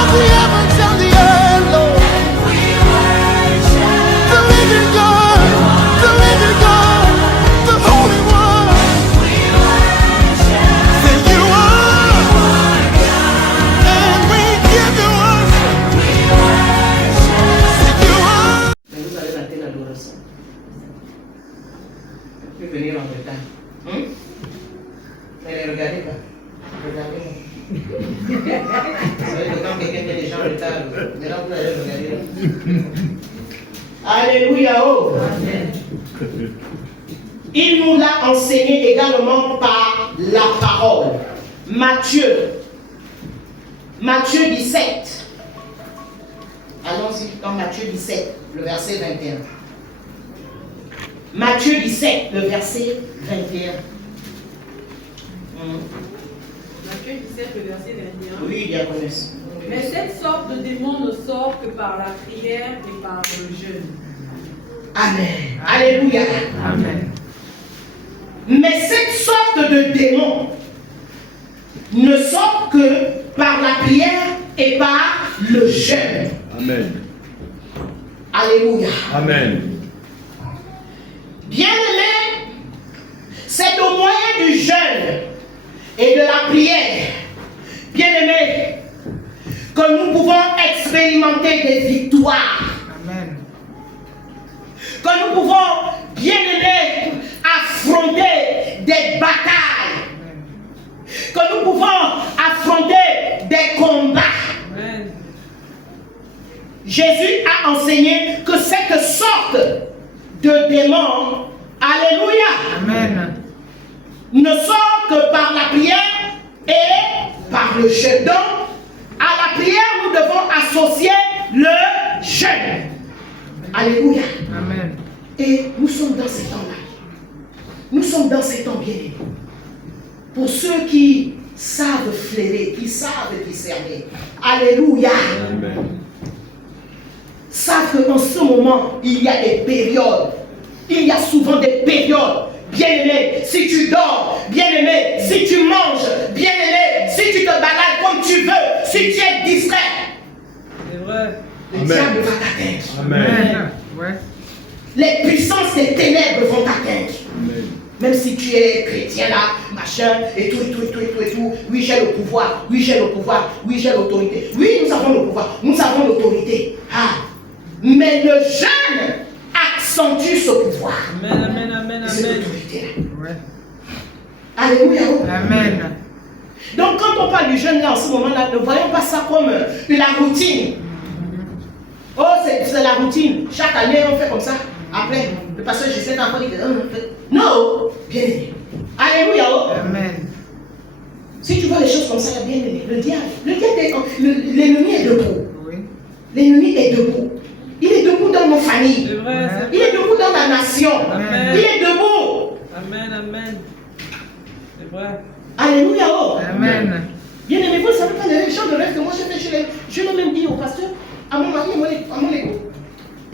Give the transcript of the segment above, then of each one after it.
of the heavens and the earth, Lord. The living God, the living God, the Holy One. Say you are, and we give you worship. Say you are. Mais vous allez rater l'adoration. Je vais venir en retard. Mais regardez pas. Regardez-moi. Vous savez que quand quelqu'un met des gens en retard, maintenant vous allez regarder. Alléluia. Oh. Amen. Il nous l'a enseigné également par la parole. Matthieu 17. Allons-y dans Matthieu 17, le verset 21. Matthieu 17, le verset 21. Matthieu 17, le verset 21. Oui, diaconesse. Mais cette sorte de démon ne sort que par la prière et par le jeûne. Amen. Alléluia. Amen. Mais cette sorte de démon ne sort que par la prière et par le jeûne. Amen. Alléluia. Amen. Bien-aimés, c'est au moyen du jeûne et de la prière, bien-aimés, que nous pouvons expérimenter des victoires. Amen. Que nous pouvons, bien-aimés, affronter des batailles. Que nous pouvons affronter des combats. Amen. Jésus a enseigné que cette sorte de démon, alléluia, Amen. ne sort que par la prière et par le jeûne. Donc, à la prière, nous devons associer le jeûne. Alléluia. Amen. Et nous sommes dans ces temps-là. Nous sommes dans ces temps bien-aimés. Pour ceux qui savent flairer, qui savent discerner. Alléluia. Amen. Savent qu'en ce moment, il y a des périodes. Il y a souvent des périodes. Bien-aimé, si tu dors, bien-aimé, si tu manges, bien-aimé, si tu te balades comme tu veux, si tu es distrait, C'est vrai. le Amen. diable va t'atteindre. Amen. Ouais. Les puissances des ténèbres vont t'atteindre. Amen. Même si tu es chrétien là, machin, et tout. Oui, j'ai le pouvoir. Oui, j'ai le pouvoir. Oui, j'ai l'autorité. Oui, nous avons le pouvoir. Nous avons l'autorité. Ah. Mais le jeûne accentue ce pouvoir. Amen, amen, amen, Et cette amen. autorité-là. Ouais. Alléluia. Amen. Donc quand on parle du jeûne là en ce moment-là, ne voyons pas ça comme la routine. Oh, c'est la routine. Chaque année, on fait comme ça. Après, le pasteur Gisèle a encore dit que non, bien aimé. Alléluia. Oh. Amen. Si tu vois les choses comme ça, bien aimé, le diable l'ennemi est debout. Oui. L'ennemi est debout. Il est debout dans nos familles. C'est vrai, c'est Il est debout dans la nation. Amen. Il est debout. Amen, amen. C'est vrai. Alléluia. Oh. Amen. Bien aimé, vous ne savez pas les gens de rêve que moi je fais. Je l'ai même dit au pasteur, à mon mari, à mon égo.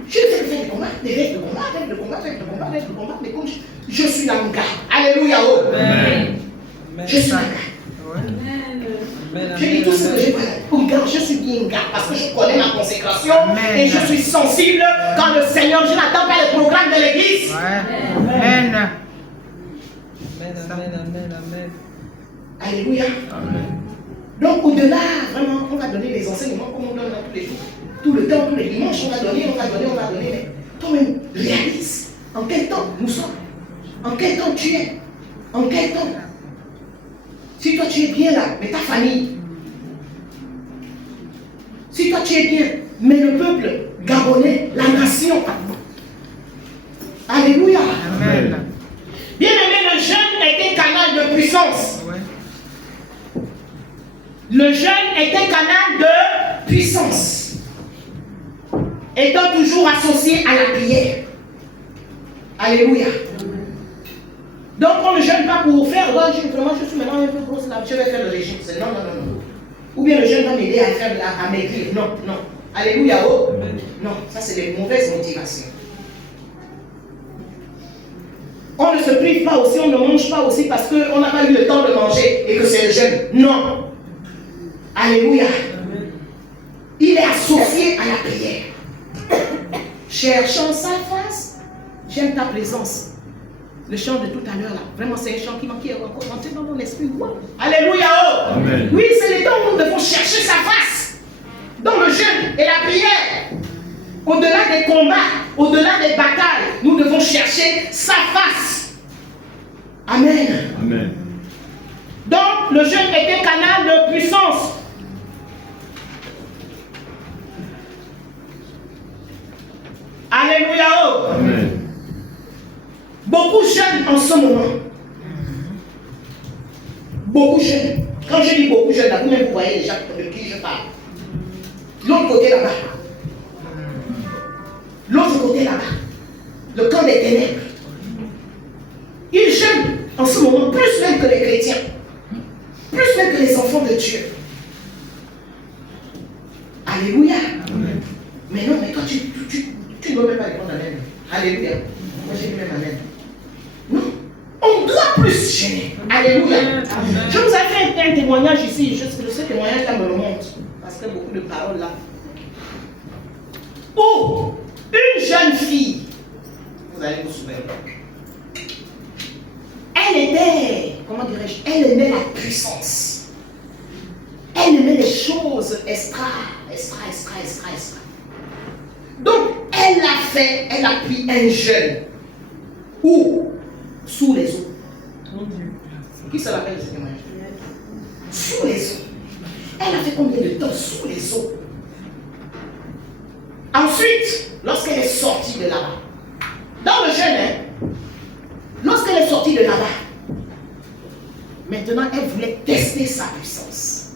Je ne fais que faire des combats, des règles de combat, mais comme je suis dans le garde. Alléluia. Oh. Amen. Je suis dans le garde. Ouais. Amen, Je dis tout ce que j'ai pas. Regarde, je suis bien garde parce que je connais ma consécration et je suis sensible quand le Seigneur, je n'attends pas les programmes de l'église. Ouais. Amen. Amen, amen, amen. Alléluia. Amen. Donc au-delà, vraiment, on va donner les enseignements comme on donne dans tous les jours. Tout le temps, tous les dimanches, on va donner. Mais toi-même, réalise en quel temps nous sommes. En quel temps tu es. En quel temps. Si toi tu es bien là, mais ta famille. Si toi tu es bien, mais le peuple gabonais, la nation. Alléluia. Amen. Bien aimé, le jeûne est un canal de puissance. Ouais. Le jeûne est un canal de puissance. Étant toujours associé à la prière. Alléluia. Donc on ne jeûne pas pour faire, oh, vraiment je suis maintenant un peu grosse là, je vais faire le régime. Non. Ou bien le jeûne va m'aider à maigrir. Non. Alléluia. Oh. Non, ça c'est des mauvaises motivations. On ne se prive pas aussi, on ne mange pas aussi parce qu'on n'a pas eu le temps de manger et que c'est le jeûne. Non. Alléluia. à la prière. Cherchons sa face. J'aime ta présence. Le chant de tout à l'heure là, vraiment c'est un chant qui est encore rentré dans mon esprit. Wow. Alléluia. Oh. Amen. Oui, c'est les temps où nous devons chercher sa face. Dans le jeûne et la prière. Au-delà des combats, au-delà des batailles, nous devons chercher sa face. Amen. Amen. Donc, le jeûne est un canal de puissance. Alléluia. Oh. Amen. Beaucoup jeûnent en ce moment. Beaucoup jeûnent. Quand je dis beaucoup jeûnent, là, vous-même vous voyez déjà de qui je parle. L'autre côté là-bas. L'autre côté là-bas. Le camp des ténèbres. Ils jeûnent en ce moment plus même que les chrétiens. Plus même que les enfants de Dieu. Alléluia. Amen. Mais non, mais toi, tu ne dois même pas répondre amen. Alléluia. Moi, j'ai dit même amen. Non. On doit plus gêner. Alléluia. Amen. Je vous ai fait un témoignage ici. Ce témoignage-là me remonte. Parce que beaucoup de paroles là. Où une jeune fille, vous allez vous souvenir, elle était, comment dirais-je, elle aimait la puissance. Elle aimait les choses extra. Donc, elle a pris un jeûne. Où? Sous les eaux. Qui se rappelle de ce témoignage? Sous les eaux. Elle a fait combien de temps sous les eaux? Ensuite, lorsqu'elle est sortie de là-bas, dans le jeûne, lorsqu'elle est sortie de là-bas, maintenant elle voulait tester sa puissance.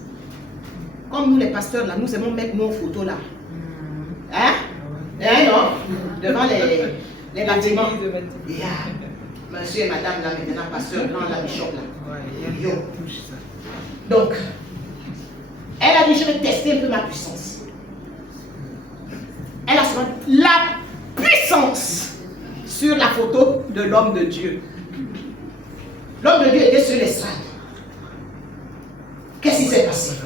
Comme nous les pasteurs là, nous aimons mettre nos photos là. Hein? Non? Devant les bâtiments. Yeah. Monsieur et madame là maintenant, pasteur blanc, la bishop là. Yo. Donc, elle a dit je vais tester un peu ma puissance. Elle a seulement la puissance sur la photo de l'homme de Dieu. L'homme de Dieu était sur l'estrade. Qu'est-ce qui s'est passé?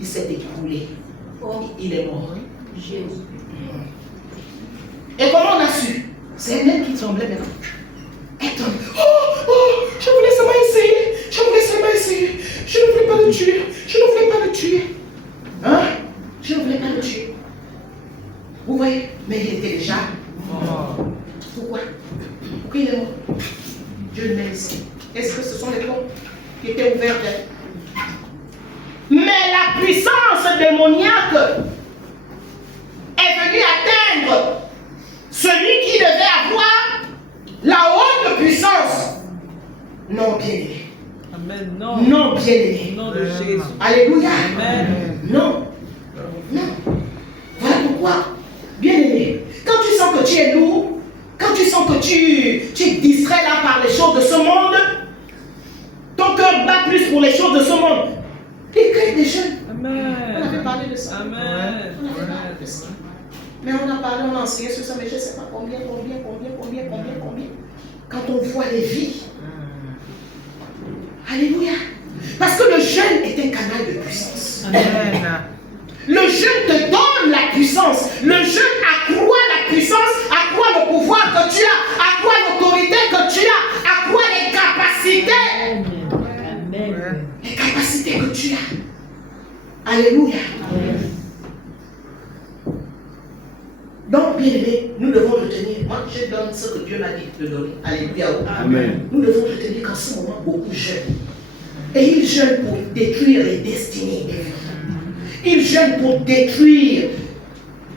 Il s'est écroulé. Il est mort. Jésus. Et comment on a su? C'est elle qui tremblait maintenant. Elle tremblait. Je voulais seulement essayer. Je ne voulais pas le tuer. Hein? Je ne voulais pas le tuer. Vous voyez? Mais il était déjà mort. Pourquoi? Pourquoi il est mort? Dieu le met ici. Est-ce que ce sont les portes qui étaient ouvertes? Mais la puissance démoniaque est venue atteindre celui qui devait avoir la haute puissance. Non, bien-aimé. Amen. Non. Non, bien-aimé. Au nom de Jésus. Alléluia. Amen. Non. Voilà pourquoi, bien-aimé, quand tu sens que tu es lourd, quand tu sens que tu es distrait là par les choses de ce monde, ton cœur bat plus pour les choses de ce monde. Décrète des jeunes. Amen. On avait parlé de ça. Amen. On avait parlé de ça. Mais on a parlé, on a enseigné sur ça, mais je ne sais pas combien. Quand on voit les vies. Alléluia. Parce que le jeûne est un canal de puissance. Amen. Le jeûne te donne la puissance. Le jeûne accroît la puissance, accroît le pouvoir que tu as, accroît l'autorité que tu as, accroît les capacités. Amen. Les capacités que tu as. Alléluia. Donc, bien aimé, nous devons retenir. Moi, je donne ce que Dieu m'a dit de donner. Alléluia. Amen. Nous devons retenir qu'en ce moment, beaucoup jeûnent. Et ils jeûnent pour détruire les destinées. Ils jeûnent pour détruire,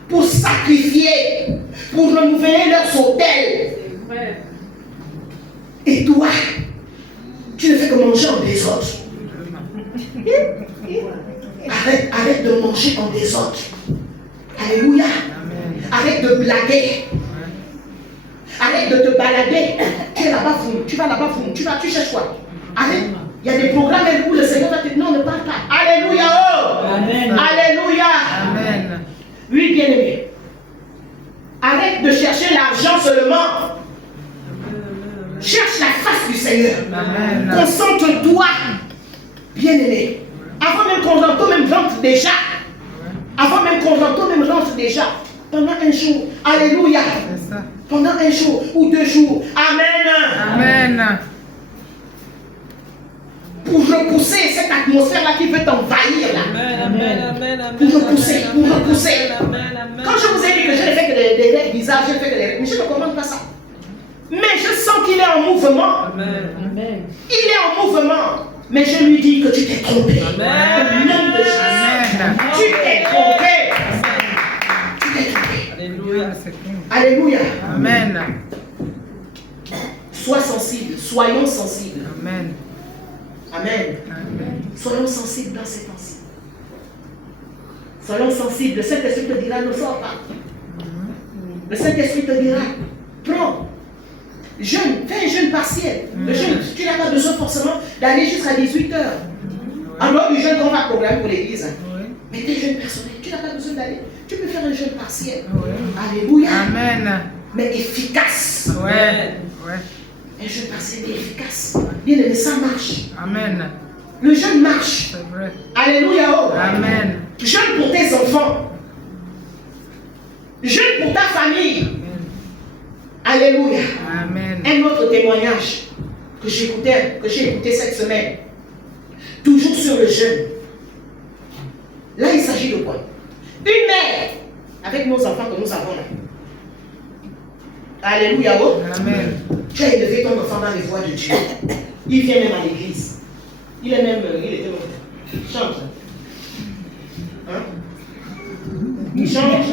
pour sacrifier, pour renouveler leurs autels. C'est vrai. Et toi, tu ne fais que manger en désordre. Arrête de manger en désordre. Alléluia. Arrête de blaguer. Arrête de te balader. Tu es là-bas, tu vas là-bas, tu cherches quoi? Arrête. Il y a des programmes où le Seigneur va te dire non, ne parle pas. Alléluia. Oh. Amen. Alléluia. Amen. Oui, bien-aimé. Arrête de chercher l'argent seulement. Cherche la face du Seigneur. Amen. Concentre-toi, bien-aimé. Avant même qu'on rentre, toi-même rentre déjà. Avant même convento même lance déjà pendant un jour. Alléluia. C'est ça. Pendant un jour ou 2 jours. Amen. Amen. Pour repousser cette atmosphère-là qui veut t'envahir là. Pour repousser. Quand je vous ai dit que je n'ai fait que des rêves bizarres, je ne fais que des rêves, mais je ne comprends pas ça. Mais je sens qu'il est en mouvement. Il est en mouvement. Mais je lui dis que tu t'es trompé. Au nom de Jésus. Amen. Tu t'es trompé. Tu t'es trompé. Alléluia. Alléluia. Amen. Sois sensible. Soyons sensibles. Amen. Amen. Amen. Soyons sensibles dans ces temps-ci. Soyons sensibles. Le Saint-Esprit te dira, ne sors pas. Le Saint-Esprit te dira, prends. Jeûne, fais un jeûne partiel. Le jeûne, tu n'as pas besoin forcément d'aller jusqu'à 18 heures. En dehors du jeûne qu'on va programmer pour l'église. Oui. Mais tes jeûnes personnels, tu n'as pas besoin d'aller. Tu peux faire un jeûne partiel. Oui. Alléluia. Amen. Mais efficace. Ouais. Ouais. Un jeûne partiel mais efficace. Bien aimé, ça marche. Amen. Le jeûne marche. C'est vrai. Alléluia. Oh. Amen. Jeûne pour tes enfants. Jeûne pour ta famille. Alléluia. Amen. Un autre témoignage que j'ai écouté cette semaine. Toujours sur le jeûne. Là, il s'agit de quoi? Une mère, avec nos enfants que nous avons là. Alléluia. Oh. Amen. Tu as élevé ton enfant dans les voies de Dieu. Il vient même à l'église. Il est même, il était même. Il change. Hein? Il change.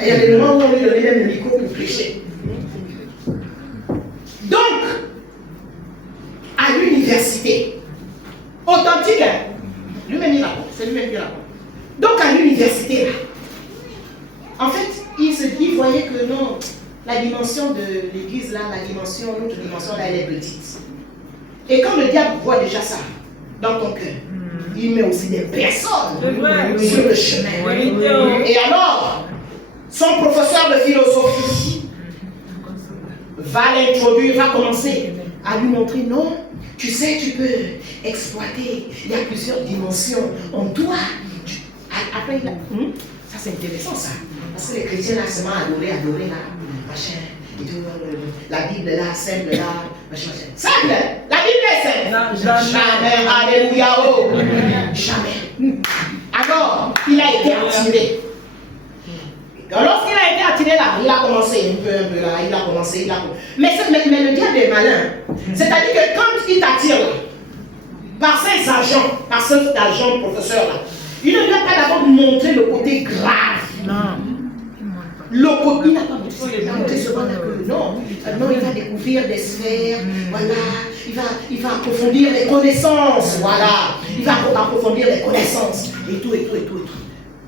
Il y a des moments où on lui donnait même le micro pour prêcher. Donc, à l'université, authentique, hein? Lui-même il raconte, c'est lui-même qui raconte. Donc à l'université, là, en fait, il voyait que non, la dimension de l'église là, notre dimension là, elle est petite. Et quand le diable voit déjà ça dans ton cœur, il met aussi des personnes sur le chemin. Oui. Et alors, son professeur de philosophie va l'introduire, va commencer à lui montrer, non, tu sais, tu peux exploiter, il y a plusieurs dimensions en toi. Après, il a, ça c'est intéressant ça, parce que les chrétiens là, seulement adorer là, machin, et tout, la Bible là, simple là, machin. Simple, hein? La Bible est simple. Jamais, alléluia, oh, jamais. Alors, il a été attiré. Lorsqu'il a été attiré là, il a commencé un peu là, il a commencé. Mais le diable est malin. C'est-à-dire que quand il t'attire là, par ses agents professeurs là, il ne vient pas d'abord montrer le côté grave. Non. Le côté, il n'a pas montré souvent que non, il va découvrir des sphères, voilà, il va approfondir les connaissances, voilà, il va approfondir les connaissances, et tout.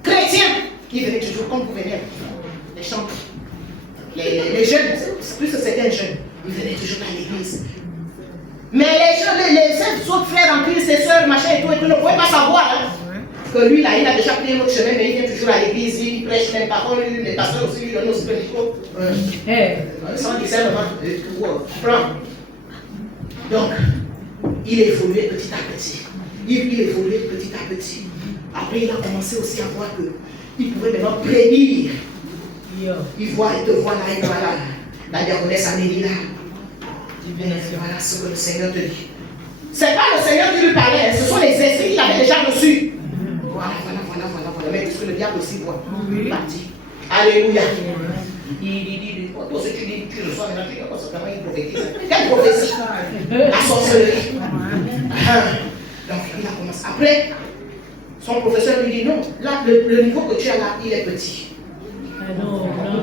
Chrétien, il venait toujours, comme vous venez, les chants, les jeunes, plus que c'était un jeune, ils venaient toujours à l'église. Mais les autres frères en Christ, ses soeurs, machin et tout, ne pouvaient pas savoir. Hein. Que lui, là, il a déjà pris un autre chemin, mais il vient toujours à l'église, il prêche les paroles, les pasteurs aussi lui donnent aussi le micro. Sans discernement, prends. Donc, il évoluait petit à petit. Il évoluait petit à petit. Après, il a commencé aussi à voir qu'il pouvait maintenant prédire. Il voit, il te voit là, il voit là. La diaconesse Amélie là. Voilà ce que le Seigneur te dit. C'est pas le Seigneur qui lui parlait, ce sont les esprits qu'il avait déjà reçus. Voilà. Mais puisque le diable aussi voit. Il partit. Alléluia. Il dit, tout ce que tu dis, tu reçois maintenant, tu dis, c'est vraiment une prophétie. Quelle prophétie? La sorcellerie. Donc il a commencé. Après, son professeur lui dit, non, là, le niveau que tu as là, il est petit.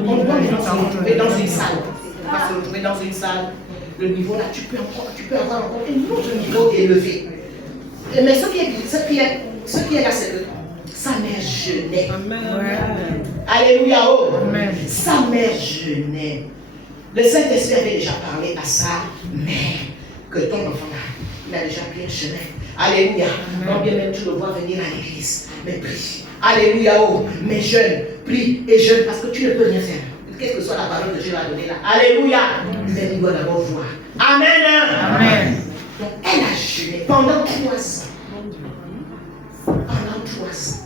On doit maintenant se retrouver dans une salle. On va se retrouver dans une salle. Le niveau là, tu peux avoir encore un autre niveau élevé. Mais ce qui est là, c'est que sa mère jeûnait. Alléluia. Oh. Amen. Sa mère jeûnait. Le Saint-Esprit avait déjà parlé à sa mère que ton enfant là, il a déjà pris un chemin. Alléluia. Non, bien même tu le vois venir à l'église. Mais prie. Alléluia. Oh. Mais jeûne, prie et jeûne parce que tu ne peux rien faire. Quelle que soit la parole que Dieu va donner là. Alléluia. Mais il doit d'abord voir. Amen. Amen. Donc elle a jeûné pendant 3 ans. Pendant 3 ans.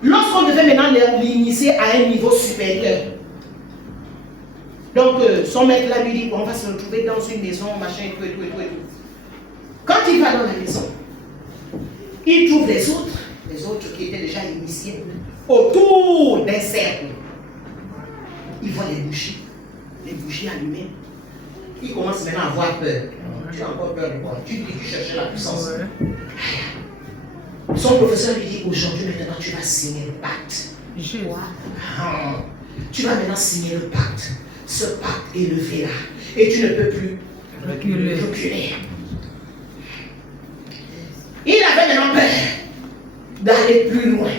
Lorsqu'on devait maintenant l'initier à un niveau supérieur. Donc, son maître là lui dit qu'on va se retrouver dans une maison, machin, et tout, et tout, et tout, et tout. Quand il va dans la maison, il trouve les autres qui étaient déjà initiés, autour d'un cercle. Il voit les bougies allumées. Il commence maintenant à avoir peur. Tu as encore peur de quoi? Tu dis que tu cherchais la puissance. Son professeur lui dit aujourd'hui, maintenant, tu vas signer le pacte. Ah, tu vas maintenant signer le pacte. Ce pacte est levé là. Et tu ne peux plus reculer. Il avait maintenant peur d'aller plus loin.